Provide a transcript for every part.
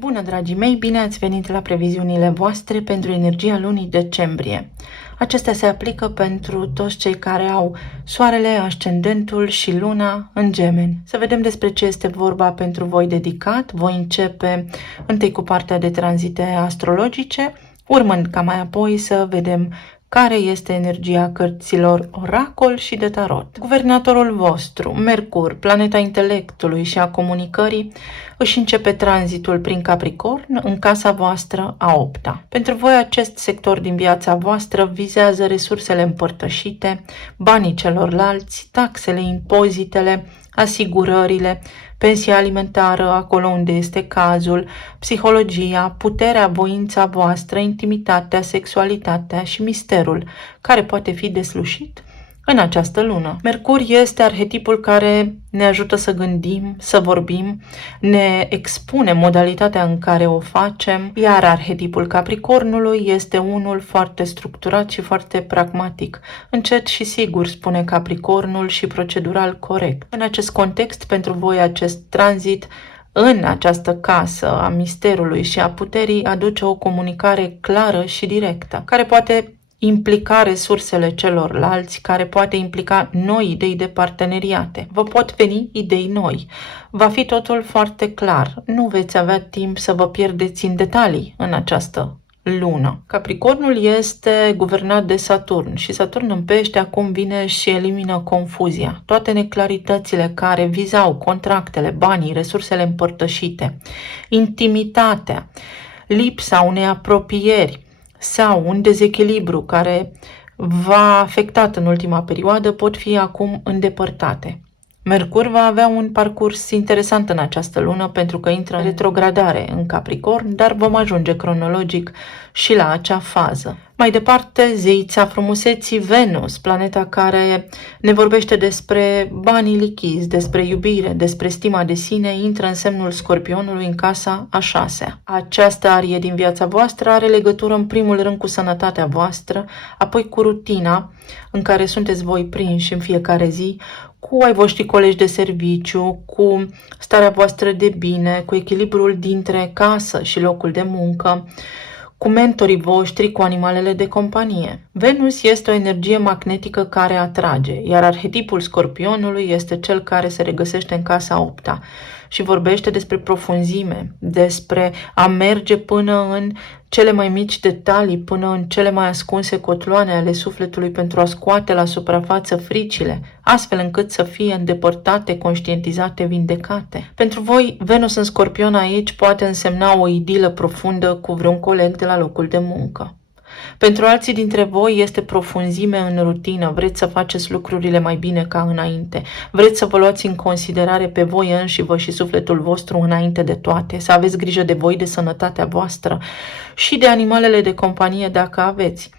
Bună, dragii mei! Bine ați venit la previziunile voastre pentru energia lunii decembrie. Acestea se aplică pentru toți cei care au soarele, ascendentul și luna în Gemeni. Să vedem despre ce este vorba pentru voi dedicat. Voi începe întâi cu partea de tranzite astrologice, urmând ca mai apoi să vedem care este energia cărților oracol și de tarot. Guvernatorul vostru, Mercur, planeta intelectului și a comunicării, își începe tranzitul prin Capricorn în casa voastră a 8-a. Pentru voi acest sector din viața voastră vizează resursele împărtășite, banii celorlalți, taxele, impozitele, asigurările, pensia alimentară acolo unde este cazul, psihologia, puterea, voința voastră, intimitatea, sexualitatea și misterul, care poate fi deslușit în această lună. Mercur este arhetipul care ne ajută să gândim, să vorbim, ne expune modalitatea în care o facem, iar arhetipul Capricornului este unul foarte structurat și foarte pragmatic. Încet și sigur, spune Capricornul, și procedural corect. În acest context, pentru voi acest tranzit în această casă a misterului și a puterii aduce o comunicare clară și directă, care poate implica resursele celorlalți, care poate implica noi idei de parteneriate. Vă pot veni idei noi. Va fi totul foarte clar. Nu veți avea timp să vă pierdeți în detalii în această lună. Capricornul este guvernat de Saturn și Saturn în Pește acum vine și elimină confuzia. Toate neclaritățile care vizau contractele, banii, resursele împărtășite, intimitatea, lipsa unei apropieri sau un dezechilibru care v-a afectat în ultima perioadă pot fi acum îndepărtate. Mercur va avea un parcurs interesant în această lună pentru că intră în retrogradare în Capricorn, dar vom ajunge cronologic și la acea fază. Mai departe, zeița frumuseții Venus, planeta care ne vorbește despre banii lichizi, despre iubire, despre stima de sine, intră în semnul Scorpionului în casa a 6-a. Această arie din viața voastră are legătură în primul rând cu sănătatea voastră, apoi cu rutina în care sunteți voi prinși în fiecare zi, cu ai voștri colegi de serviciu, cu starea voastră de bine, cu echilibrul dintre casă și locul de muncă, cu mentorii voștri, cu animalele de companie. Venus este o energie magnetică care atrage, iar arhetipul Scorpionului este cel care se regăsește în casa 8-a și vorbește despre profunzime, despre a merge până în cele mai mici detalii, până în cele mai ascunse cotloane ale sufletului pentru a scoate la suprafață fricile, astfel încât să fie îndepărtate, conștientizate, vindecate. Pentru voi, Venus în Scorpion aici poate însemna o idilă profundă cu vreun coleg de la locul de muncă. Pentru alții dintre voi este profunzime în rutină, vreți să faceți lucrurile mai bine ca înainte, vreți să vă luați în considerare pe voi înșivă și sufletul vostru înainte de toate, să aveți grijă de voi, de sănătatea voastră și de animalele de companie dacă aveți.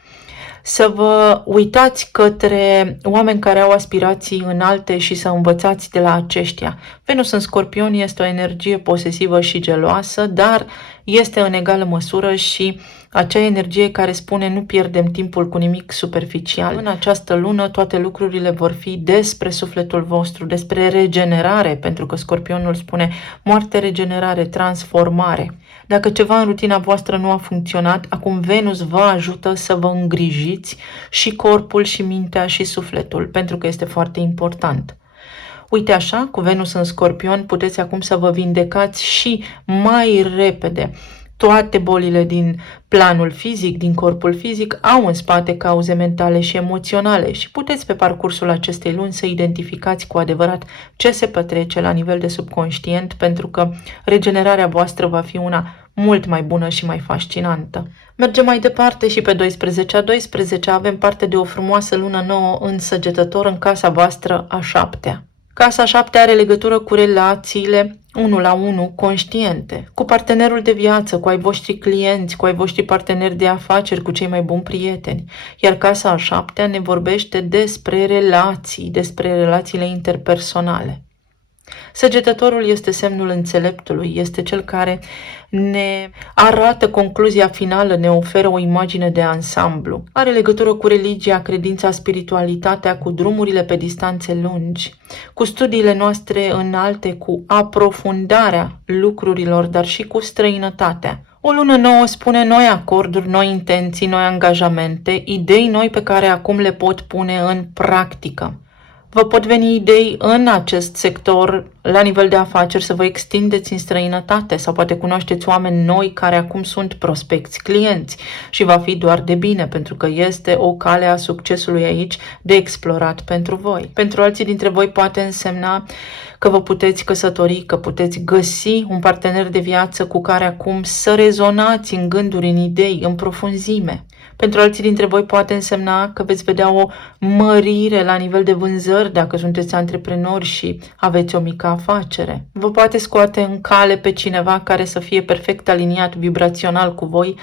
Să vă uitați către oameni care au aspirații înalte și să învățați de la aceștia. Venus în Scorpion este o energie posesivă și geloasă, dar este în egală măsură și acea energie care spune nu pierdem timpul cu nimic superficial. În această lună toate lucrurile vor fi despre sufletul vostru, despre regenerare, pentru că Scorpionul spune moarte, regenerare, transformare. Dacă ceva în rutina voastră nu a funcționat, acum Venus vă ajută să vă îngrijiți și corpul și mintea și sufletul, pentru că este foarte important. Uite așa, cu Venus în Scorpion puteți acum să vă vindecați și mai repede. Toate bolile din planul fizic, din corpul fizic, au în spate cauze mentale și emoționale și puteți pe parcursul acestei luni să identificați cu adevărat ce se petrece la nivel de subconștient, pentru că regenerarea voastră va fi una mult mai bună și mai fascinantă. Mergem mai departe și pe 12/12 avem parte de o frumoasă lună nouă în Săgetător în casa voastră a 7-a. Casa 7 are legătură cu relațiile 1-la-1 conștiente, cu partenerul de viață, cu ai voștri clienți, cu ai voștri parteneri de afaceri, cu cei mai buni prieteni. Iar casa a 7 ne vorbește despre relații, despre relațiile interpersonale. Săgetătorul este semnul înțeleptului, este cel care ne arată concluzia finală, ne oferă o imagine de ansamblu. Are legătură cu religia, credința, spiritualitatea, cu drumurile pe distanțe lungi, cu studiile noastre înalte, cu aprofundarea lucrurilor, dar și cu străinătatea. O lună nouă spune noi acorduri, noi intenții, noi angajamente, idei noi pe care acum le pot pune în practică. Vă pot veni idei în acest sector, la nivel de afaceri, să vă extindeți în străinătate sau poate cunoașteți oameni noi care acum sunt prospecți, clienți și va fi doar de bine pentru că este o cale a succesului aici de explorat pentru voi. Pentru alții dintre voi poate însemna că vă puteți căsători, că puteți găsi un partener de viață cu care acum să rezonați în gânduri, în idei, în profunzime. Pentru alții dintre voi poate însemna că veți vedea o mărire la nivel de vânzări dacă sunteți antreprenori și aveți o mică afacere. Vă poate scoate în cale pe cineva care să fie perfect aliniat vibrațional cu voi,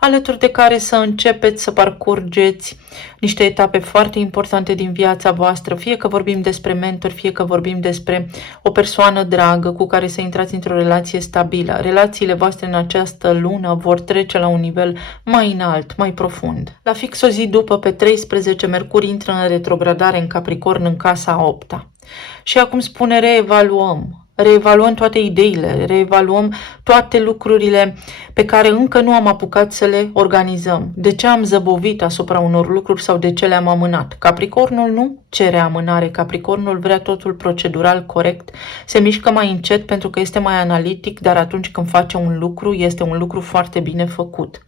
alături de care să începeți să parcurgeți niște etape foarte importante din viața voastră, fie că vorbim despre mentor, fie că vorbim despre o persoană dragă cu care să intrați într-o relație stabilă. Relațiile voastre în această lună vor trece la un nivel mai înalt, mai profund. La fix o zi după, pe 13, Mercur intră în retrogradare în Capricorn, în casa a 8-a. Și acum spune reevaluăm toate ideile, reevaluăm toate lucrurile pe care încă nu am apucat să le organizăm. De ce am zăbovit asupra unor lucruri sau de ce le-am amânat? Capricornul nu cere amânare, Capricornul vrea totul procedural corect, se mișcă mai încet pentru că este mai analitic, dar atunci când face un lucru, este un lucru foarte bine făcut.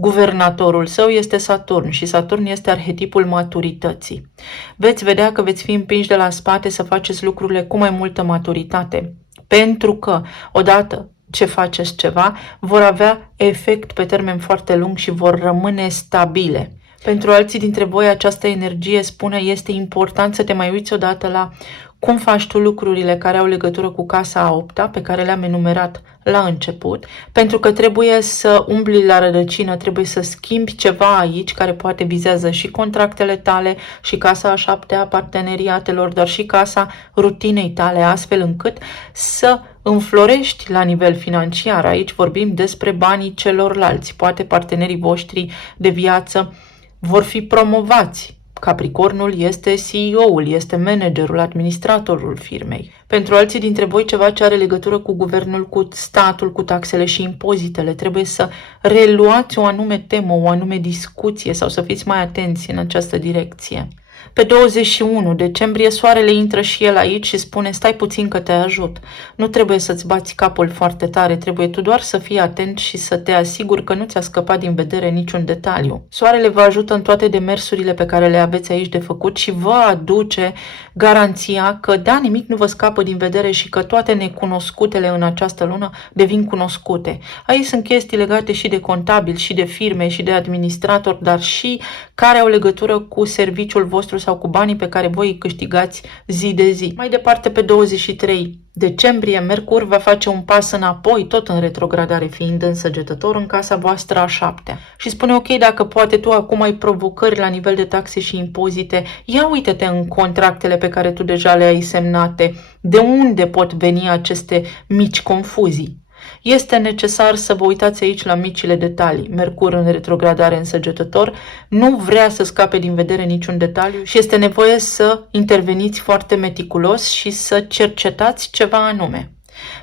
Guvernatorul său este Saturn și Saturn este arhetipul maturității. Veți vedea că veți fi împinși de la spate să faceți lucrurile cu mai multă maturitate, pentru că odată ce faceți ceva, vor avea efect pe termen foarte lung și vor rămâne stabile. Pentru alții dintre voi această energie spune este important să te mai uiți odată la cum faci tu lucrurile care au legătură cu casa a 8-a, pe care le-am enumerat la început, pentru că trebuie să umbli la rădăcină, trebuie să schimbi ceva aici care poate vizează și contractele tale și casa a 7-a parteneriatelor, dar și casa rutinei tale, astfel încât să înflorești la nivel financiar. Aici vorbim despre banii celorlalți. Poate partenerii voștri de viață vor fi promovați. Capricornul este CEO-ul, este managerul, administratorul firmei. Pentru alții dintre voi ceva ce are legătură cu guvernul, cu statul, cu taxele și impozitele. Trebuie să reluați o anume temă, o anume discuție sau să fiți mai atenți în această direcție. Pe 21 decembrie, soarele intră și el aici și spune stai puțin că te ajut. Nu trebuie să-ți bați capul foarte tare, trebuie tu doar să fii atent și să te asiguri că nu ți-a scăpat din vedere niciun detaliu. Soarele vă ajută în toate demersurile pe care le aveți aici de făcut și vă aduce garanția că da, nimic nu vă scapă din vedere și că toate necunoscutele în această lună devin cunoscute. Aici sunt chestii legate și de contabil, și de firme, și de administratori, dar și care au legătură cu serviciul vostru sau cu banii pe care voi îi câștigați zi de zi. Mai departe, pe 23 decembrie, Mercur va face un pas înapoi, tot în retrogradare, fiind în Săgetător, în casa voastră a 7-a. Și spune, ok, dacă poate tu acum ai provocări la nivel de taxe și impozite, ia uite-te în contractele pe care tu deja le-ai semnate. De unde pot veni aceste mici confuzii? Este necesar să vă uitați aici la micile detalii. Mercur în retrogradare în Săgetător nu vrea să scape din vedere niciun detaliu și este nevoie să interveniți foarte meticulos și să cercetați ceva anume.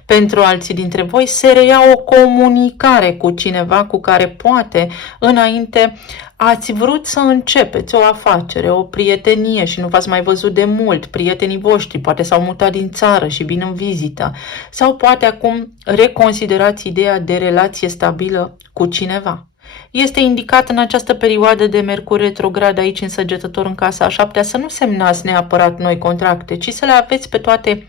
Pentru alții dintre voi se reia o comunicare cu cineva cu care poate înainte ați vrut să începeți o afacere, o prietenie și nu v-ați mai văzut de mult. Prietenii voștri poate s-au mutat din țară și vin în vizită sau poate acum reconsiderați ideea de relație stabilă cu cineva. Este indicat în această perioadă de Mercur retrograd aici în Săgetător în casa a 7-a să nu semnați neapărat noi contracte, ci să le aveți pe toate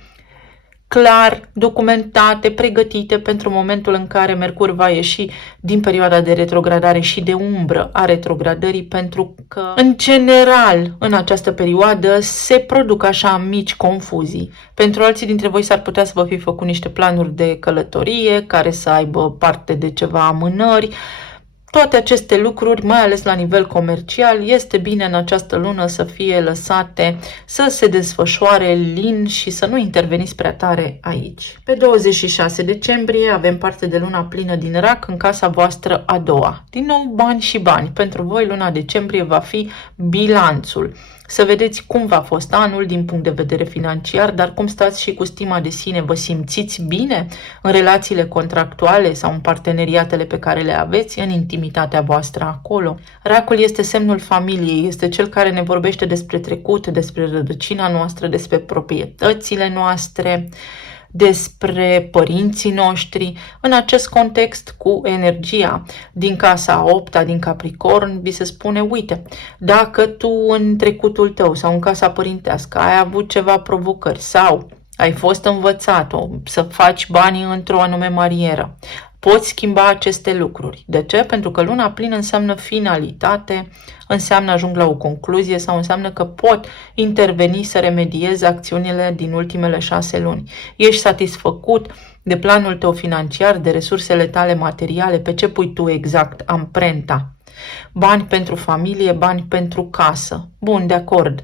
clar, documentate, pregătite pentru momentul în care Mercur va ieși din perioada de retrogradare și de umbră a retrogradării, pentru că, în general, în această perioadă se produc așa mici confuzii. Pentru alții dintre voi s-ar putea să vă fi făcut niște planuri de călătorie care să aibă parte de ceva amânări. Toate aceste lucruri, mai ales la nivel comercial, este bine în această lună să fie lăsate să se desfășoare lin și să nu interveniți prea tare aici. Pe 26 decembrie avem parte de luna plină din Rac în casa voastră a doua. Din nou bani și bani. Pentru voi luna decembrie va fi bilanțul. Să vedeți cum v-a fost anul din punct de vedere financiar, dar cum stați și cu stima de sine. Vă simțiți bine în relațiile contractuale sau în parteneriatele pe care le aveți, în intimitatea voastră acolo. Racul este semnul familiei, este cel care ne vorbește despre trecut, despre rădăcina noastră, despre proprietățile noastre, despre părinții noștri. În acest context, cu energia din casa a 8-a, din Capricorn, vi se spune, uite, dacă tu în trecutul tău sau în casa părintească ai avut ceva provocări sau ai fost învățat să faci banii într-o anume manieră, poți schimba aceste lucruri. De ce? Pentru că luna plină înseamnă finalitate, înseamnă ajung la o concluzie sau înseamnă că pot interveni să remediez acțiunile din ultimele 6 luni. Ești satisfăcut de planul tău financiar, de resursele tale materiale, pe ce pui tu exact amprenta? Bani pentru familie, bani pentru casă. Bun, de acord.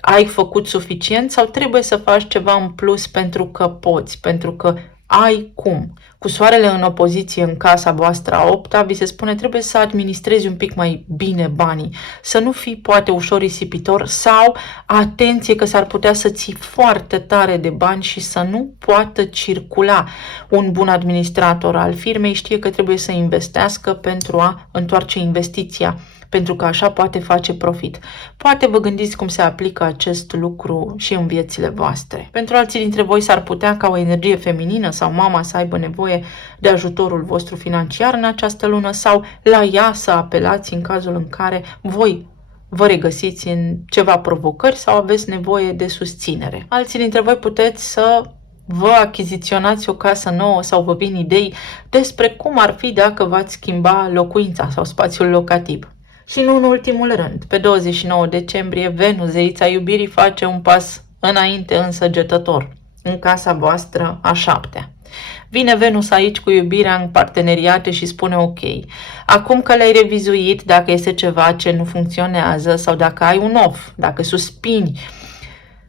Ai făcut suficient sau trebuie să faci ceva în plus pentru că poți, pentru că ai cum. Cu soarele în opoziție în casa voastră a 8-a, vi se spune trebuie să administrezi un pic mai bine banii, să nu fii poate ușor risipitor sau atenție că s-ar putea să ții foarte tare de bani și să nu poată circula. Un bun administrator al firmei știe că trebuie să investească pentru a întoarce investiția, pentru că așa poate face profit. Poate vă gândiți cum se aplică acest lucru și în viețile voastre. Pentru alții dintre voi s-ar putea ca o energie feminină sau mama să aibă nevoie de ajutorul vostru financiar în această lună sau la ea să apelați în cazul în care voi vă regăsiți în ceva provocări sau aveți nevoie de susținere. Alții dintre voi puteți să vă achiziționați o casă nouă sau vă vin idei despre cum ar fi dacă v-ați schimba locuința sau spațiul locativ. Și nu în ultimul rând, pe 29 decembrie, Venus, zeița iubirii, face un pas înainte însăgetător, în casa voastră a 7-a. Vine Venus aici cu iubirea în parteneriate și spune ok, acum că le-ai revizuit, dacă este ceva ce nu funcționează sau dacă ai un off, dacă suspini,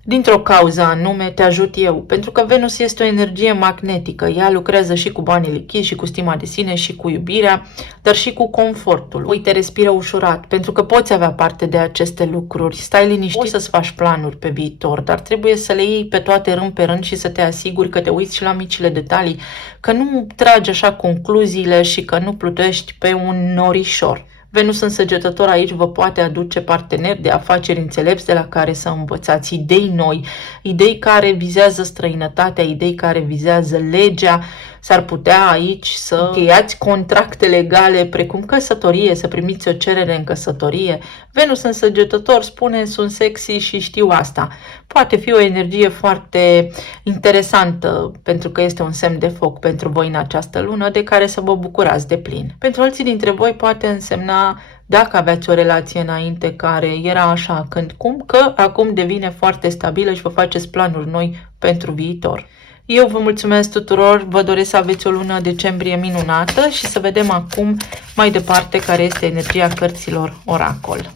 dintr-o cauză anume, te ajut eu, pentru că Venus este o energie magnetică. Ea lucrează și cu banii lichizi, și cu stima de sine, și cu iubirea, dar și cu confortul. Uite, respiră ușurat, pentru că poți avea parte de aceste lucruri. Stai liniștit, poți să-ți faci planuri pe viitor, dar trebuie să le iei pe toate rând pe rând și să te asiguri că te uiți și la micile detalii, că nu tragi așa concluziile și că nu plutești pe un norișor. Venus însăgetător aici vă poate aduce parteneri de afaceri înțelepți de la care să învățați idei noi, idei care vizează străinătatea, idei care vizează legea. S-ar putea aici să încheiați contracte legale precum căsătorie, să primiți o cerere în căsătorie. Venus însăgetător spune sunt sexy și știu asta. Poate fi o energie foarte interesantă pentru că este un semn de foc pentru voi în această lună de care să vă bucurați de plin. Pentru alții dintre voi poate însemna, dacă aveați o relație înainte care era așa când cum, că acum devine foarte stabilă și vă faceți planuri noi pentru viitor. Eu vă mulțumesc tuturor, vă doresc să aveți o lună decembrie minunată și să vedem acum mai departe care este energia cărților oracol.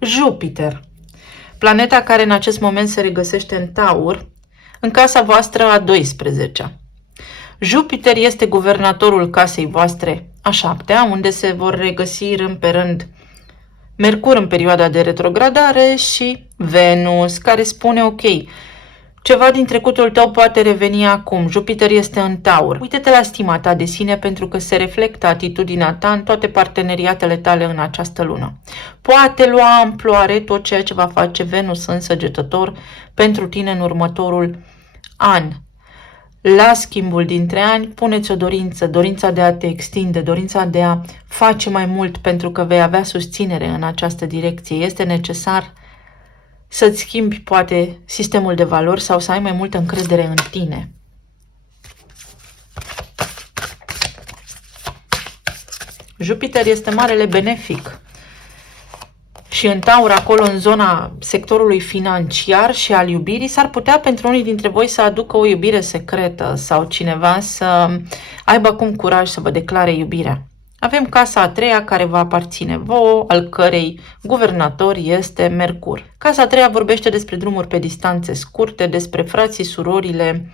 Jupiter, planeta care în acest moment se regăsește în Taur, în casa voastră a 12-a. Jupiter este guvernatorul casei voastre a 7-a, unde se vor regăsi rând pe rând Mercur în perioada de retrogradare și Venus, care spune ok, ceva din trecutul tău poate reveni acum. Jupiter este în Taur. Uite-te la stima ta de sine pentru că se reflectă atitudinea ta în toate parteneriatele tale în această lună. Poate lua amploare tot ceea ce va face Venus însăgetător pentru tine în următorul an. La schimbul dintre ani, puneți o dorință, dorința de a te extinde, dorința de a face mai mult pentru că vei avea susținere în această direcție. Este necesar să-ți schimbi poate sistemul de valori sau să ai mai multă încredere în tine. Jupiter este marele benefic și în Taur, acolo în zona sectorului financiar și al iubirii, s-ar putea pentru unii dintre voi să aducă o iubire secretă sau cineva să aibă acum curaj să vă declare iubirea. Avem casa a treia care va aparține vouă, al cărei guvernator este Mercur. Casa a treia vorbește despre drumuri pe distanțe scurte, despre frații, surorile,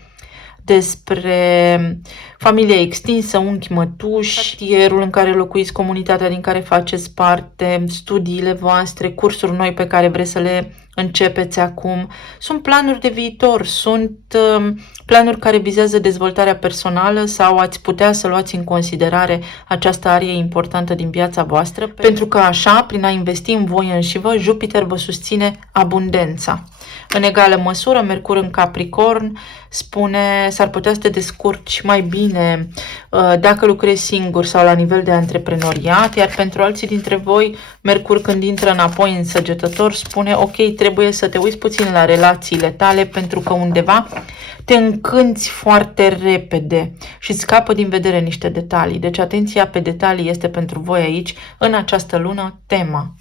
despre familia extinsă, unchi, mătuși, cartierul în care locuiți, comunitatea din care faceți parte, studiile voastre, cursuri noi pe care vreți să le începeți acum. Sunt planuri de viitor, sunt planuri care vizează dezvoltarea personală sau ați putea să luați în considerare această arie importantă din viața voastră, pentru că așa, prin a investi în voi înșivă, Jupiter vă susține abundența. În egală măsură, Mercur în Capricorn spune s-ar putea să te descurci mai bine dacă lucrezi singur sau la nivel de antreprenoriat, iar pentru alții dintre voi, Mercur când intră înapoi în Săgetător spune ok, trebuie să te uiți puțin la relațiile tale pentru că undeva te încânți foarte repede și îți scapă din vedere niște detalii. Deci atenția pe detalii este pentru voi aici, în această lună, tema.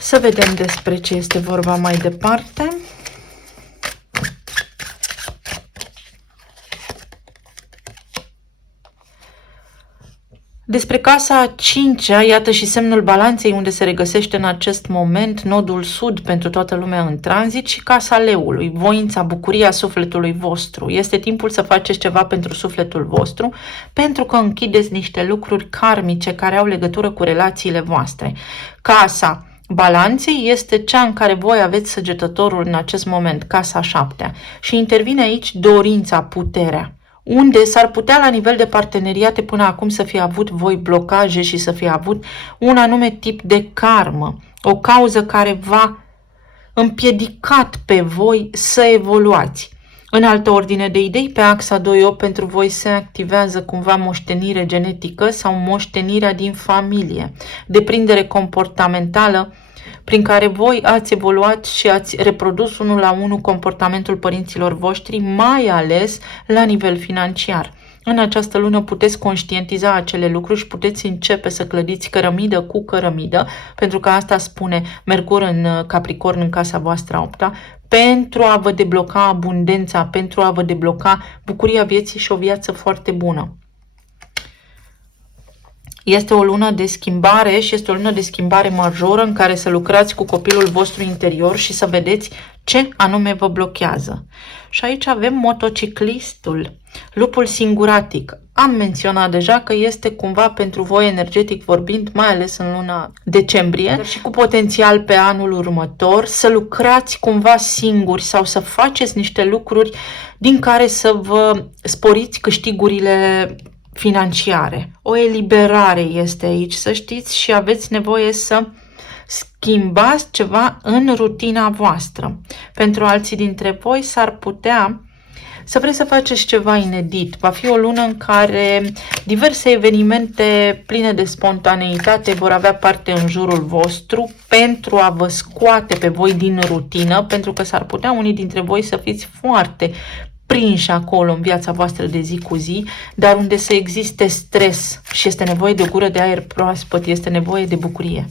Să vedem despre ce este vorba mai departe. Despre casa a cincea, iată și semnul balanței unde se regăsește în acest moment nodul sud pentru toată lumea în tranzit și casa leului, voința, bucuria sufletului vostru. Este timpul să faceți ceva pentru sufletul vostru, pentru că închideți niște lucruri karmice care au legătură cu relațiile voastre. Casa balanței este cea în care voi aveți Săgetătorul în acest moment, casa a șaptea, și intervine aici dorința, puterea, unde s-ar putea la nivel de parteneriate până acum să fie avut voi blocaje și să fie avut un anume tip de karmă, o cauză care v-a împiedicat pe voi să evoluați. În altă ordine de idei, pe axa 2-8 pentru voi se activează cumva moștenire genetică sau moștenirea din familie, deprindere comportamentală prin care voi ați evoluat și ați reprodus unul la unul comportamentul părinților voștri, mai ales la nivel financiar. În această lună puteți conștientiza acele lucruri și puteți începe să clădiți cărămidă cu cărămidă, pentru că asta spune Mercur în Capricorn în casa voastră a opta, pentru a vă debloca abundența, pentru a vă debloca bucuria vieții și o viață foarte bună. Este o lună de schimbare și este o lună de schimbare majoră în care să lucrați cu copilul vostru interior și să vedeți ce anume vă blochează. Și aici avem motociclistul, lupul singuratic. Am menționat deja că este cumva pentru voi energetic vorbind, mai ales în luna decembrie, dar și cu potențial pe anul următor, să lucrați cumva singuri sau să faceți niște lucruri din care să vă sporiți câștigurile financiare. O eliberare este aici, să știți, și aveți nevoie să schimbați ceva în rutina voastră. Pentru alții dintre voi s-ar putea să vreți să faceți ceva inedit. Va fi o lună în care diverse evenimente pline de spontaneitate vor avea parte în jurul vostru pentru a vă scoate pe voi din rutină, pentru că s-ar putea unii dintre voi să fiți foarte prinși acolo în viața voastră de zi cu zi, dar unde să existe stres și este nevoie de o gură de aer proaspăt, este nevoie de bucurie.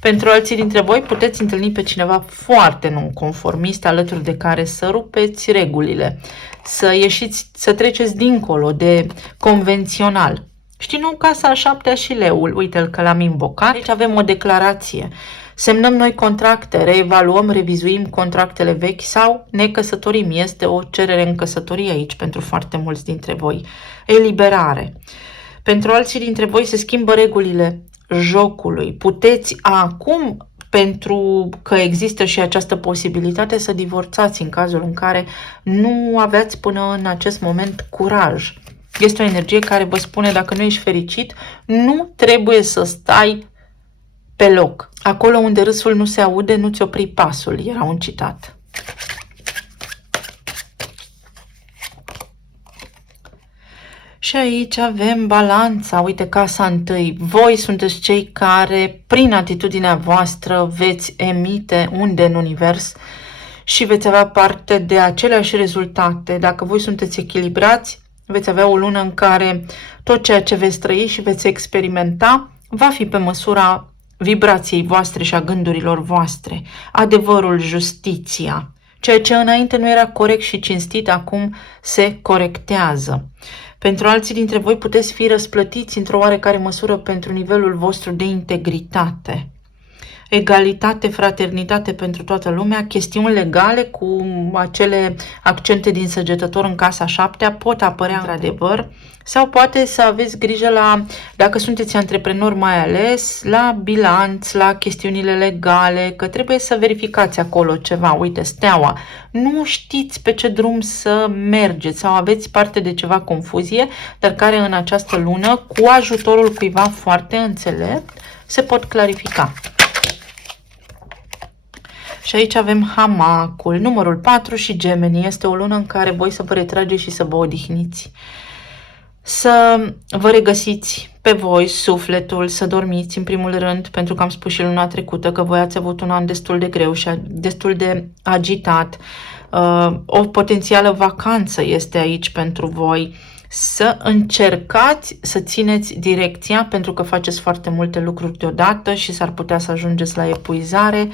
Pentru alții dintre voi puteți întâlni pe cineva foarte nonconformist, alături de care să rupeți regulile, să ieșiți, să treceți dincolo de convențional. Știi, nu, casa a șaptea și leul, uite-l că l-am invocat. Aici avem o declarație. Semnăm noi contracte, reevaluăm, revizuim contractele vechi sau ne căsătorim. Este o cerere în căsătorie aici pentru foarte mulți dintre voi. Eliberare. Pentru alții dintre voi se schimbă regulile jocului. Puteți acum, pentru că există și această posibilitate, să divorțați în cazul în care nu aveați până în acest moment curaj. Este o energie care vă spune, dacă nu ești fericit, nu trebuie să stai pe loc. Acolo unde râsul nu se aude, nu-ți opri pasul, era un citat. Și aici avem balanța, uite, casa întâi. Voi sunteți cei care, prin atitudinea voastră, veți emite unde în univers și veți avea parte de aceleași rezultate. Dacă voi sunteți echilibrați, veți avea o lună în care tot ceea ce veți trăi și veți experimenta va fi pe măsura vibrației voastre și a gândurilor voastre. Adevărul, justiția, ceea ce înainte nu era corect și cinstit, acum se corectează. Pentru alții dintre voi puteți fi răsplătiți într-o oarecare măsură pentru nivelul vostru de integritate. Egalitate, fraternitate pentru toată lumea, chestiuni legale cu acele accente din Săgetător în casa 7 pot apărea într-adevăr, sau poate să aveți grijă la, dacă sunteți antreprenori mai ales, la bilanț, la chestiunile legale, că trebuie să verificați acolo ceva. Uite, Steaua, nu știți pe ce drum să mergeți sau aveți parte de ceva confuzie, dar care în această lună, cu ajutorul cuiva foarte înțelept, se pot clarifica. Și aici avem hamacul, numărul 4 și Gemeni. Este o lună în care voi să vă retrageți și să vă odihniți. Să vă regăsiți pe voi sufletul, să dormiți în primul rând, pentru că am spus și luna trecută că voi ați avut un an destul de greu și destul de agitat. O potențială vacanță este aici pentru voi. Să încercați să țineți direcția, pentru că faceți foarte multe lucruri deodată și s-ar putea să ajungeți la epuizare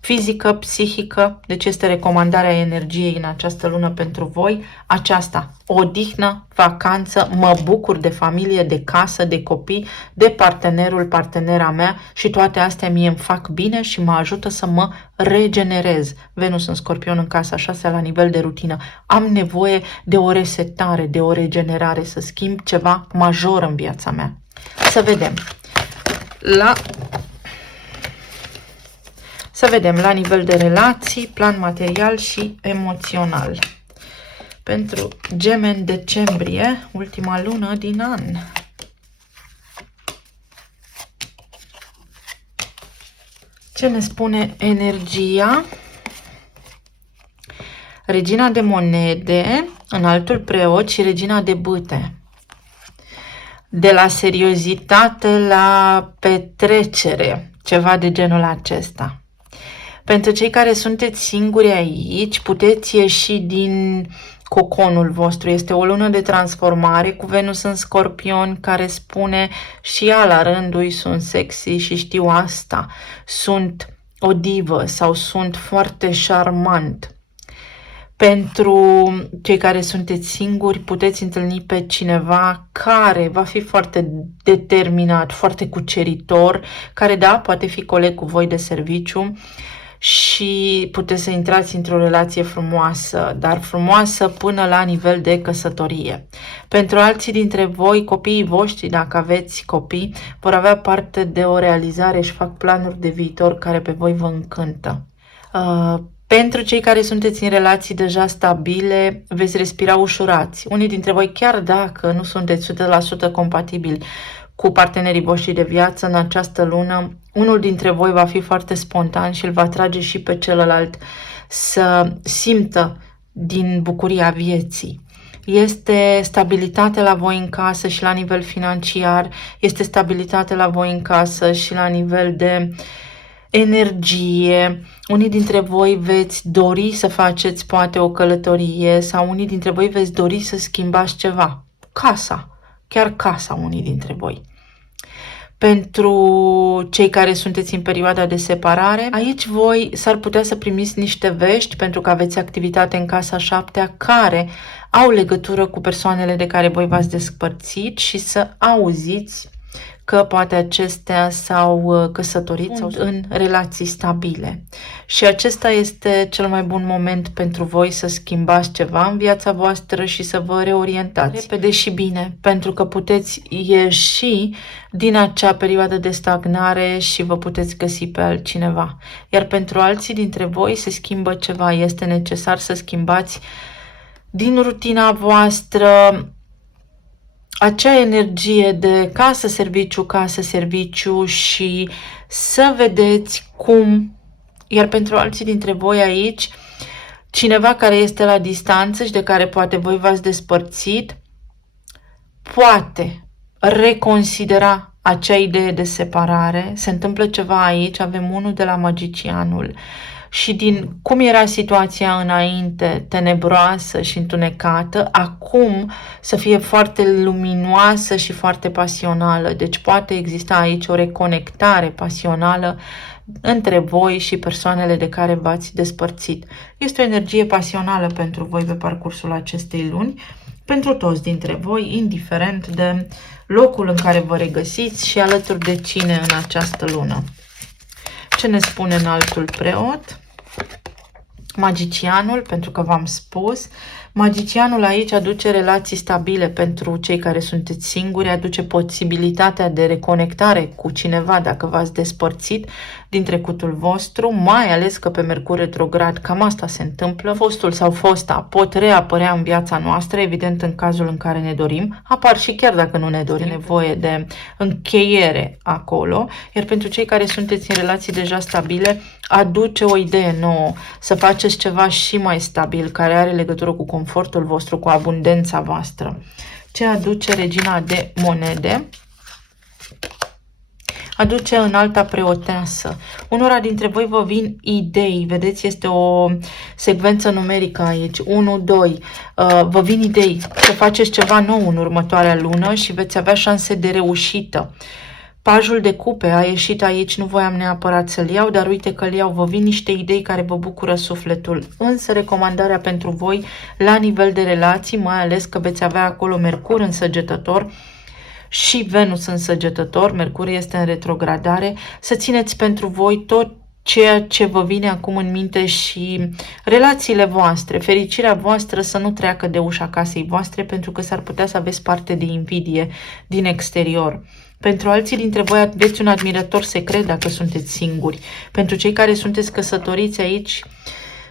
fizică, psihică. Deci este recomandarea energiei în această lună pentru voi aceasta: odihnă, vacanță, mă bucur de familie, de casă, de copii, de partenerul, partenera mea, și toate astea mie îmi fac bine și mă ajută să mă regenerez. Venus în Scorpion în casa 6 la nivel de rutină. Am nevoie de o resetare, de o regenerare, să schimb ceva major în viața mea. Să vedem. Să vedem la nivel de relații, plan material și emoțional. Pentru Gemeni, decembrie, ultima lună din an. Ce ne spune energia? Regina de monede, înaltul preot și regina de bâte. De la seriozitate la petrecere, ceva de genul acesta. Pentru cei care sunteți singuri aici, puteți ieși din coconul vostru. Este o lună de transformare cu Venus în Scorpion, care spune și ea la rândul ei: sunt sexy și știu asta, sunt o divă sau sunt foarte șarmant. Pentru cei care sunteți singuri, puteți întâlni pe cineva care va fi foarte determinat, foarte cuceritor, care, da, poate fi coleg cu voi de serviciu, și puteți să intrați într-o relație frumoasă, dar frumoasă până la nivel de căsătorie. Pentru alții dintre voi, copiii voștri, dacă aveți copii, vor avea parte de o realizare și fac planuri de viitor care pe voi vă încântă. Pentru cei care sunteți în relații deja stabile, veți respira ușurați. Unii dintre voi, chiar dacă nu sunteți 100% compatibili cu partenerii voștri de viață în această lună, unul dintre voi va fi foarte spontan și îl va trage și pe celălalt să simtă din bucuria vieții. Este stabilitate la voi în casă și la nivel financiar, este stabilitate la voi în casă și la nivel de energie. Unii dintre voi veți dori să faceți poate o călătorie sau unii dintre voi veți dori să schimbați ceva. Casa, chiar casa, unii dintre voi. Pentru cei care sunteți în perioada de separare, aici voi s-ar putea să primiți niște vești, pentru că aveți activitate în casa 7 care au legătură cu persoanele de care voi v-ați despărțit și să auziți că poate acestea s-au căsătorit sau în relații stabile. Și acesta este cel mai bun moment pentru voi să schimbați ceva în viața voastră și să vă reorientați repede și bine, pentru că puteți ieși din acea perioadă de stagnare și vă puteți găsi pe altcineva. Iar pentru alții dintre voi se schimbă ceva, este necesar să schimbați din rutina voastră acea energie de casă, serviciu și să vedeți cum, iar pentru alții dintre voi aici, cineva care este la distanță și de care poate voi v-ați despărțit, poate reconsidera acea idee de separare. Se întâmplă ceva aici, avem unul de la magicianul și din cum era situația înainte, tenebroasă și întunecată, acum să fie foarte luminoasă și foarte pasională. Deci poate exista aici o reconectare pasională între voi și persoanele de care v-ați despărțit. Este o energie pasională pentru voi pe parcursul acestei luni, pentru toți dintre voi, indiferent de locul în care vă regăsiți și alături de cine în această lună. Ce ne spune înaltul preot? Magicianul, pentru că v-am spus, magicianul aici aduce relații stabile pentru cei care sunteți singuri, aduce posibilitatea de reconectare cu cineva dacă v-ați despărțit din trecutul vostru, mai ales că pe Mercur retrograd cam asta se întâmplă. Fostul sau fosta pot reapărea în viața noastră, evident în cazul în care ne dorim, apar și chiar dacă nu ne dorim, nevoie de încheiere acolo, iar pentru cei care sunteți în relații deja stabile, aduce o idee nouă, să faceți ceva și mai stabil, care are legătură cu confortul vostru, cu abundența voastră. Ce aduce regina de monede? Aduce înalta preoteasă. Unora dintre voi vă vin idei, vedeți, este o secvență numerică aici, 1, 2, vă vin idei să faceți ceva nou în următoarea lună și veți avea șanse de reușită. Pajul de cupe a ieșit aici, nu voiam neapărat să-l iau, dar uite că-l iau, vă vin niște idei care vă bucură sufletul. Însă recomandarea pentru voi la nivel de relații, mai ales că veți avea acolo Mercur în Săgetător și Venus în Săgetător, Mercur este în retrogradare, să țineți pentru voi tot ceea ce vă vine acum în minte și relațiile voastre, fericirea voastră să nu treacă de ușa casei voastre, pentru că s-ar putea să aveți parte de invidie din exterior. Pentru alții dintre voi aveți un admirator secret dacă sunteți singuri. Pentru cei care sunteți căsătoriți aici,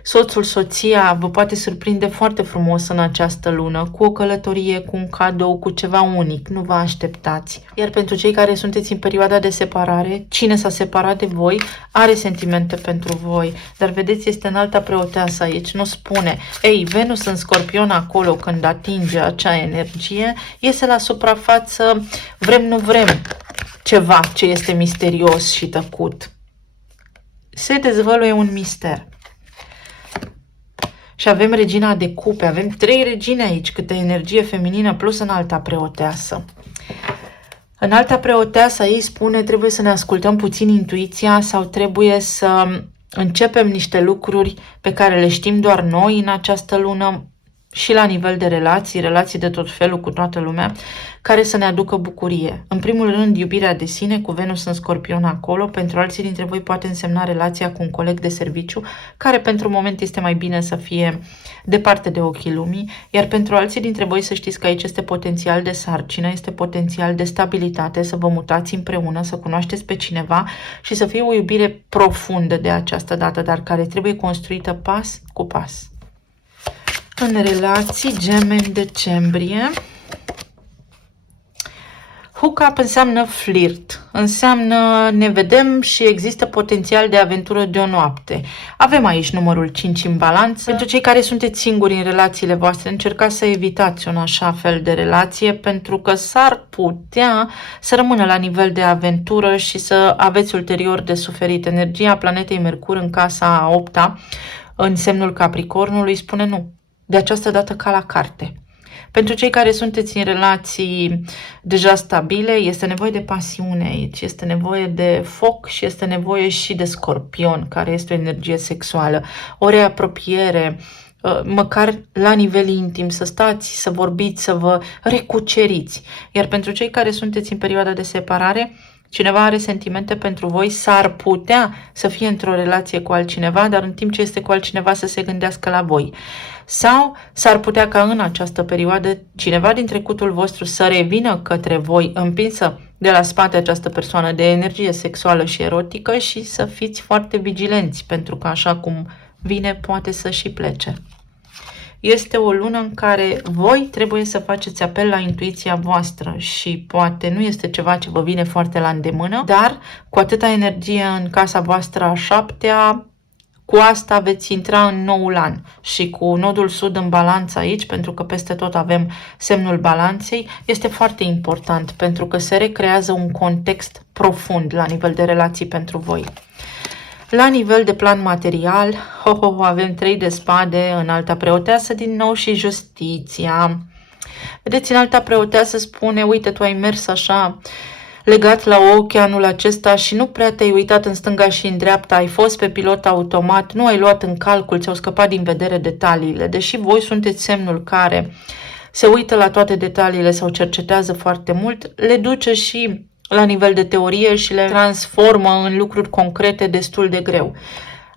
soțul, soția vă poate surprinde foarte frumos în această lună, cu o călătorie, cu un cadou, cu ceva unic, nu vă așteptați. Iar pentru cei care sunteți în perioada de separare, cine s-a separat de voi are sentimente pentru voi. Dar vedeți, este înalta preoteasă aici, nu spune, ei, Venus în Scorpion acolo când atinge acea energie, iese la suprafață, vrem, nu vrem, ceva ce este misterios și tăcut. Se dezvăluie un mister. Și avem regina de cupe, avem 3 regine aici, câte energie feminină plus înalta preoteasă. Înalta preoteasă ei spune trebuie să ne ascultăm puțin intuiția sau trebuie să începem niște lucruri pe care le știm doar noi în această lună și la nivel de relații de tot felul cu toată lumea, care să ne aducă bucurie. În primul rând, iubirea de sine, cu Venus în Scorpion acolo, pentru alții dintre voi poate însemna relația cu un coleg de serviciu, care pentru moment este mai bine să fie departe de ochii lumii, iar pentru alții dintre voi să știți că aici este potențial de sarcină, este potențial de stabilitate, să vă mutați împreună, să cunoașteți pe cineva și să fie o iubire profundă de această dată, dar care trebuie construită pas cu pas. În relații, Gemeni, decembrie. Hook-up înseamnă flirt, înseamnă ne vedem și există potențial de aventură de o noapte. Avem aici numărul 5 în balanță. Pentru cei care sunteți singuri în relațiile voastre, încercați să evitați un așa fel de relație, pentru că s-ar putea să rămână la nivel de aventură și să aveți ulterior de suferit. Energia planetei Mercur în casa 8-a, în semnul Capricornului, spune nu. De această dată ca la carte. Pentru cei care sunteți în relații deja stabile, este nevoie de pasiune aici, este nevoie de foc și este nevoie și de Scorpion, care este o energie sexuală, o reapropiere, măcar la nivel intim, să stați, să vorbiți, să vă recuceriți. Iar pentru cei care sunteți în perioada de separare, cineva are sentimente pentru voi, s-ar putea să fie într-o relație cu altcineva, dar în timp ce este cu altcineva să se gândească la voi. Sau s-ar putea ca în această perioadă cineva din trecutul vostru să revină către voi, împinsă de la spate această persoană de energie sexuală și erotică și să fiți foarte vigilenți, pentru că așa cum vine poate să și plece. Este o lună în care voi trebuie să faceți apel la intuiția voastră și poate nu este ceva ce vă vine foarte la îndemână, dar cu atâta energie în casa voastră a 7-a, cu asta veți intra în noul an și cu nodul sud în balanță aici, pentru că peste tot avem semnul balanței, este foarte important pentru că se recrează un context profund la nivel de relații pentru voi. La nivel de plan material, avem 3 de spade, înalta preoteasă din nou și justiția. Vedeți, înalta preoteasă spune, uite, tu ai mers așa legat la ochi anul acesta și nu prea te-ai uitat în stânga și în dreapta, ai fost pe pilot automat, nu ai luat în calcul, ți-au scăpat din vedere detaliile. Deși voi sunteți semnul care se uită la toate detaliile sau cercetează foarte mult, le duce și la nivel de teorie și le transformă în lucruri concrete destul de greu.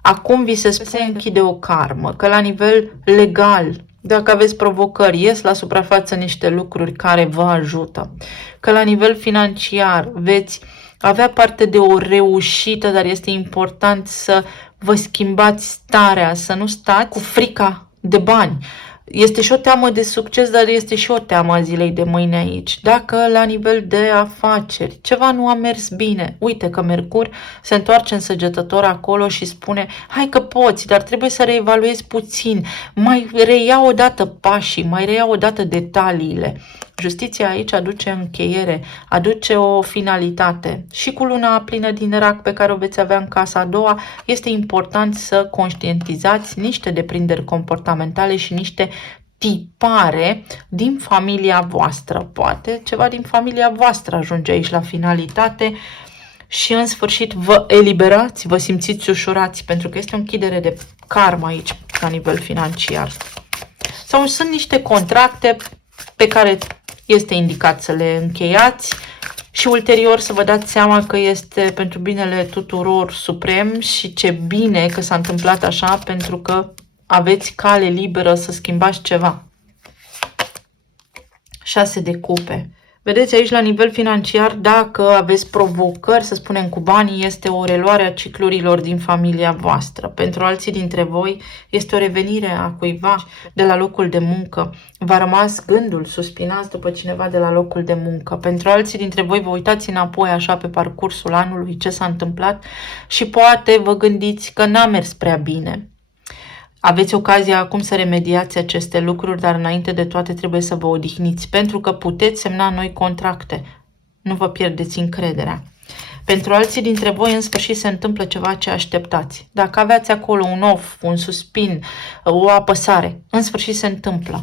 Acum vi se închide o karmă, că la nivel legal, dacă aveți provocări, ies la suprafață niște lucruri care vă ajută. Că la nivel financiar veți avea parte de o reușită, dar este important să vă schimbați starea, să nu stați cu frica de bani. Este și o teamă de succes, dar este și o teamă a zilei de mâine aici. Dacă la nivel de afaceri ceva nu a mers bine, uite că Mercur se întoarce în Săgetător acolo și spune, hai că poți, dar trebuie să reevaluezi puțin, mai reia odată pașii, mai reia odată detaliile. Justiția aici aduce încheiere, aduce o finalitate. Și cu luna plină din Rac pe care o veți avea în casa a doua, este important să conștientizați niște deprinderi comportamentale și niște tipare din familia voastră. Poate ceva din familia voastră ajunge aici la finalitate și în sfârșit vă eliberați, vă simțiți ușurați, pentru că este o închidere de karmă aici la nivel financiar. Sau sunt niște contracte pe care este indicat să le încheiați și ulterior să vă dați seama că este pentru binele tuturor suprem și ce bine că s-a întâmplat așa, pentru că aveți cale liberă să schimbați ceva. 6 de cupe. Vedeți aici la nivel financiar, dacă aveți provocări, să spunem cu banii, este o reluare a ciclurilor din familia voastră. Pentru alții dintre voi este o revenire a cuiva de la locul de muncă. V-a rămas gândul, suspinați după cineva de la locul de muncă. Pentru alții dintre voi vă uitați înapoi așa pe parcursul anului ce s-a întâmplat și poate vă gândiți că n-a mers prea bine. Aveți ocazia acum să remediați aceste lucruri, dar înainte de toate trebuie să vă odihniți, pentru că puteți semna noi contracte. Nu vă pierdeți încrederea. Pentru alții dintre voi, în sfârșit, se întâmplă ceva ce așteptați. Dacă aveați acolo un of, un suspin, o apăsare, în sfârșit se întâmplă.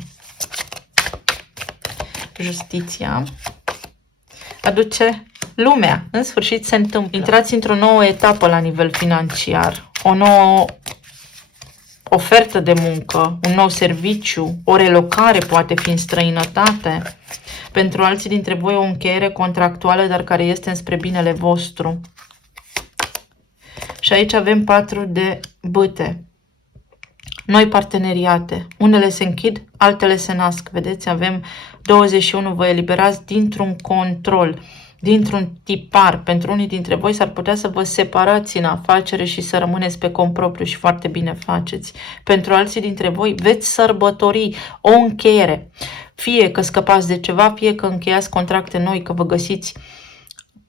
Justiția aduce lumea. În sfârșit se întâmplă. Intrați într-o nouă etapă la nivel financiar, o nouă ofertă de muncă, un nou serviciu, o relocare poate fi în străinătate. Pentru alții dintre voi o încheiere contractuală, dar care este înspre binele vostru. Și aici avem 4 de bâte. Noi parteneriate. Unele se închid, altele se nasc. Vedeți, avem 21, vă eliberați dintr-un control, dintr-un tipar. Pentru unii dintre voi s-ar putea să vă separați în afacere și să rămâneți pe cont propriu și foarte bine faceți. Pentru alții dintre voi veți sărbători o încheiere. Fie că scăpați de ceva, fie că încheiați contracte noi, că vă găsiți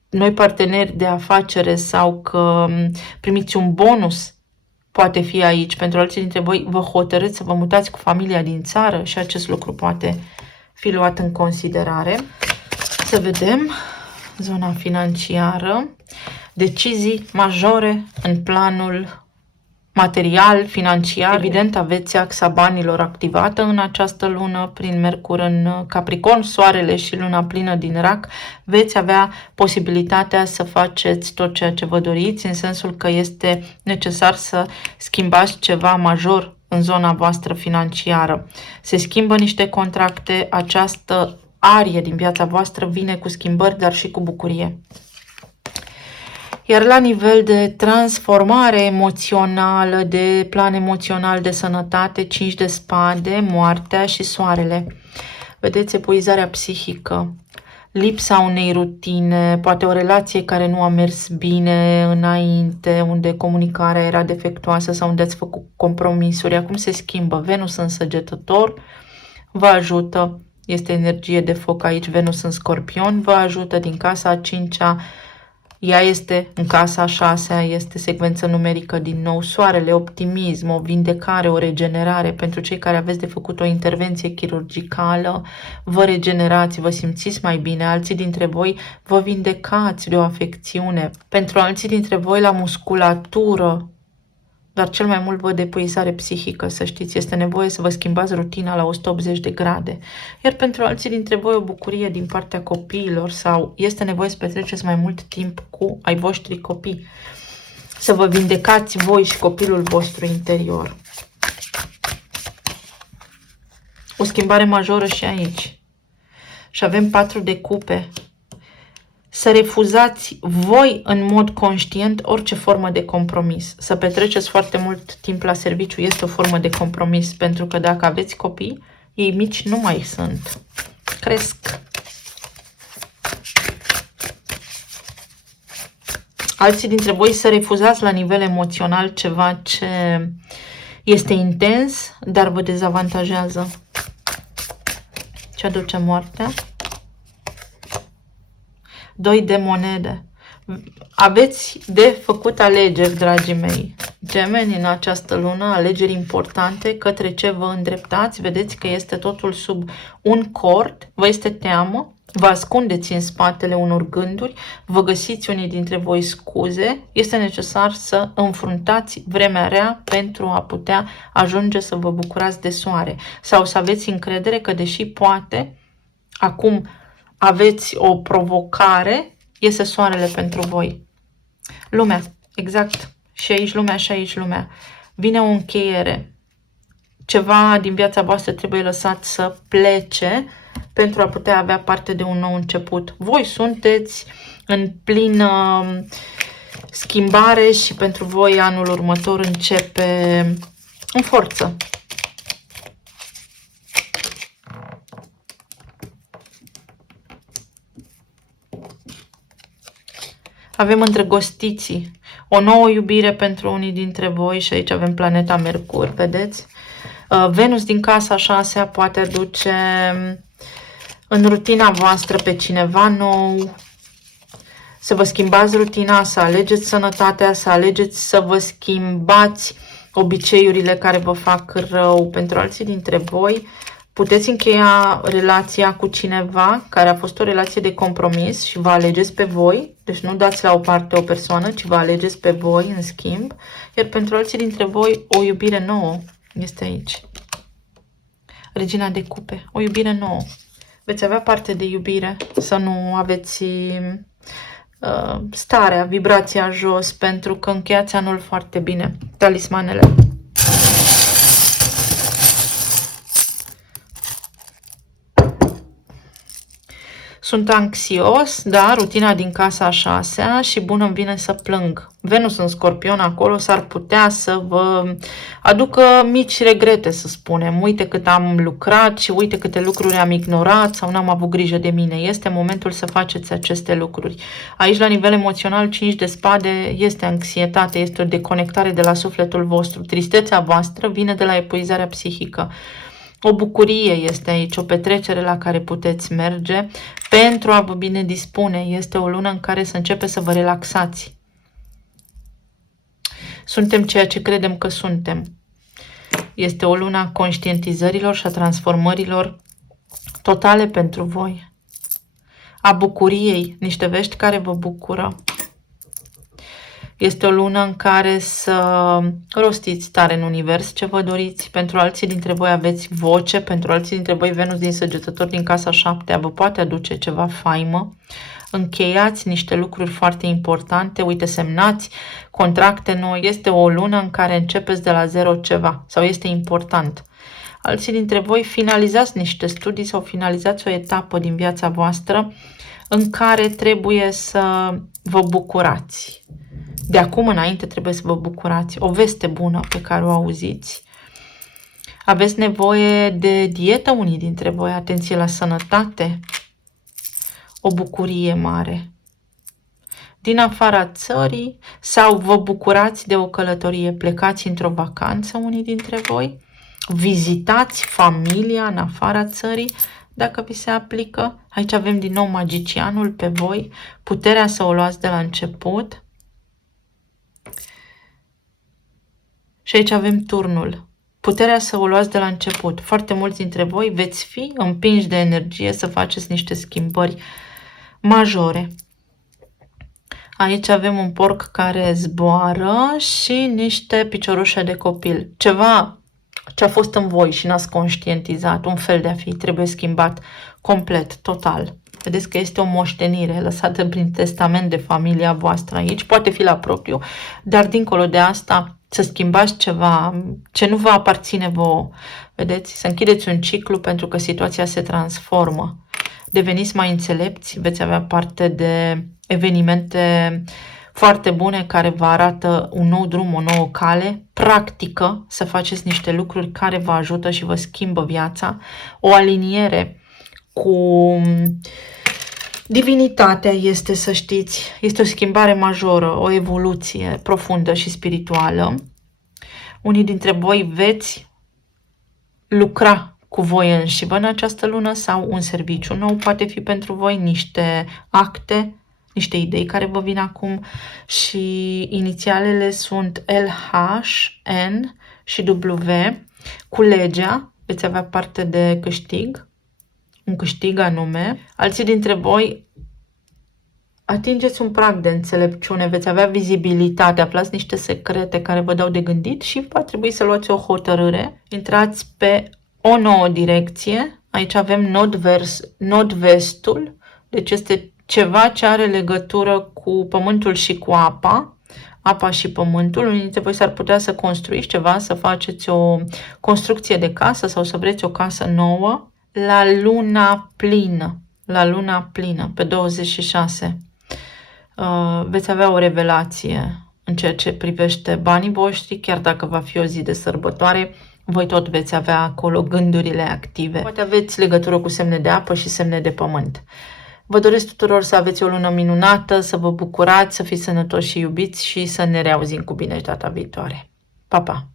noi parteneri de afacere sau că primiți un bonus. Poate fi aici. Pentru alții dintre voi vă hotărâți să vă mutați cu familia din țară și acest lucru poate fi luat în considerare. Să vedem zona financiară. Decizii majore în planul material, financiar. Evident, aveți axa banilor activată în această lună prin Mercur în Capricorn, Soarele și luna plină din Rac. Veți avea posibilitatea să faceți tot ceea ce vă doriți, în sensul că este necesar să schimbați ceva major în zona voastră financiară. Se schimbă niște contracte, această arie din viața voastră vine cu schimbări, dar și cu bucurie. Iar la nivel de transformare emoțională, de plan emoțional, de sănătate, 5 de spade, moartea și soarele. Vedeți, epuizarea psihică, lipsa unei rutine, poate o relație care nu a mers bine înainte, unde comunicarea era defectuoasă sau unde ați făcut compromisuri. Acum se schimbă. Venus în Săgetător vă ajută, este energie de foc aici, Venus în Scorpion, vă ajută din casa a 5-a. Ea este în casa a 6-a, este secvență numerică din nou. Soarele, optimism, o vindecare, o regenerare. Pentru cei care aveți de făcut o intervenție chirurgicală, vă regenerați, vă simțiți mai bine. Alții dintre voi vă vindecați de o afecțiune. Pentru alții dintre voi la musculatură dar cel mai mult văd epuizare psihică, să știți. Este nevoie să vă schimbați rutina la 180 de grade. Iar pentru alții dintre voi o bucurie din partea copiilor sau este nevoie să petreceți mai mult timp cu ai voștri copii. Să vă vindecați voi și copilul vostru interior. O schimbare majoră și aici. Și avem 4 de cupe. Să refuzați voi în mod conștient orice formă de compromis. Să petreceți foarte mult timp la serviciu este o formă de compromis, pentru că dacă aveți copii, ei mici nu mai sunt. Cresc. Alții dintre voi să refuzați la nivel emoțional ceva ce este intens, dar vă dezavantajează. Ce aduce moartea? 2 de monede. Aveți de făcut alegeri, dragii mei. Gemeni, în această lună, alegeri importante către ce vă îndreptați. Vedeți că este totul sub un cord, vă este teamă, vă ascundeți în spatele unor gânduri, vă găsiți unii dintre voi scuze. Este necesar să înfruntați vremea rea pentru a putea ajunge să vă bucurați de soare. Sau să aveți încredere că, deși poate, acum aveți o provocare, iese soarele pentru voi. Lumea, exact. Și aici lumea, și aici lumea. Vine o încheiere. Ceva din viața voastră trebuie lăsat să plece pentru a putea avea parte de un nou început. Voi sunteți în plină schimbare și pentru voi anul următor începe în forță. Avem îndrăgostiții, o nouă iubire pentru unii dintre voi și aici avem planeta Mercur, vedeți? Venus din casa 6 poate aduce în rutina voastră pe cineva nou, să vă schimbați rutina, să alegeți sănătatea, să alegeți să vă schimbați obiceiurile care vă fac rău. Pentru alții dintre voi, puteți încheia relația cu cineva care a fost o relație de compromis și vă alegeți pe voi. Deci nu dați la o parte o persoană, ci vă alegeți pe voi în schimb. Iar pentru alții dintre voi, o iubire nouă este aici. Regina de cupe, o iubire nouă. Veți avea parte de iubire, să nu aveți starea, vibrația jos, pentru că încheiați anul foarte bine. Talismanele. Sunt anxios, da, rutina din casa a 6-a și bună îmi vine să plâng. Venus în Scorpion acolo s-ar putea să vă aducă mici regrete, să spunem. Uite cât am lucrat și uite câte lucruri am ignorat sau n-am avut grijă de mine. Este momentul să faceți aceste lucruri. Aici, la nivel emoțional, 5 de spade este anxietate, este o deconectare de la sufletul vostru. Tristețea voastră vine de la epuizarea psihică. O bucurie este aici, o petrecere la care puteți merge pentru a vă bine dispune. Este o lună în care să începeți să vă relaxați. Suntem ceea ce credem că suntem. Este o lună a conștientizărilor și a transformărilor totale pentru voi. A bucuriei, niște vești care vă bucură. Este o lună în care să rostiți tare în univers ce vă doriți. Pentru alții dintre voi aveți voce, pentru alții dintre voi Venus din Săgetător din casa 7 vă poate aduce ceva faimă. Încheiați niște lucruri foarte importante, uite, semnați contracte noi. Este o lună în care începeți de la zero ceva sau este important. Alții dintre voi finalizați niște studii sau finalizați o etapă din viața voastră în care trebuie să vă bucurați. De acum înainte trebuie să vă bucurați. O veste bună pe care o auziți. Aveți nevoie de dietă unii dintre voi. Atenție la sănătate. O bucurie mare. Din afara țării sau vă bucurați de o călătorie. Plecați într-o vacanță unii dintre voi. Vizitați familia în afara țării. Dacă vi se aplică. Aici avem din nou magicianul pe voi. Puterea să o luați de la început. Și aici avem turnul. Puterea să o luați de la început. Foarte mulți dintre voi veți fi împinși de energie să faceți niște schimbări majore. Aici avem un porc care zboară și niște piciorușe de copil. Ceva ce a fost în voi și n-ați conștientizat, un fel de a fi, trebuie schimbat complet, total. Vedeți că este o moștenire lăsată prin testament de familia voastră aici, poate fi la propriu, dar dincolo de asta să schimbați ceva ce nu vă aparține vouă. Vedeți? Să închideți un ciclu pentru că situația se transformă. Deveniți mai înțelepți, veți avea parte de evenimente foarte bune care vă arată un nou drum, o nouă cale, practică, să faceți niște lucruri care vă ajută și vă schimbă viața, o aliniere cu divinitatea este, să știți, este o schimbare majoră, o evoluție profundă și spirituală. Unii dintre voi veți lucra cu voi înșivă în această lună sau un serviciu nou poate fi pentru voi, niște acte, niște idei care vă vin acum și inițialele sunt LH, N și W. Cu legea veți avea parte de câștig, un câștig anume. Alții dintre voi atingeți un prag de înțelepciune, veți avea vizibilitate, aflați niște secrete care vă dau de gândit și va trebui să luați o hotărâre. Intrați pe o nouă direcție. Aici avem nord-vestul, deci este ceva ce are legătură cu pământul și cu apa, apa și pământul. Unii dintre voi s-ar putea să construiți ceva, să faceți o construcție de casă sau să vreți o casă nouă la luna plină, pe 26. Veți avea o revelație în ceea ce privește banii voștri, chiar dacă va fi o zi de sărbătoare, voi tot veți avea acolo gândurile active. Poate aveți legătură cu semne de apă și semne de pământ. Vă doresc tuturor să aveți o lună minunată, să vă bucurați, să fiți sănătoși și iubiți și să ne reauzim cu bine data viitoare. Pa, pa!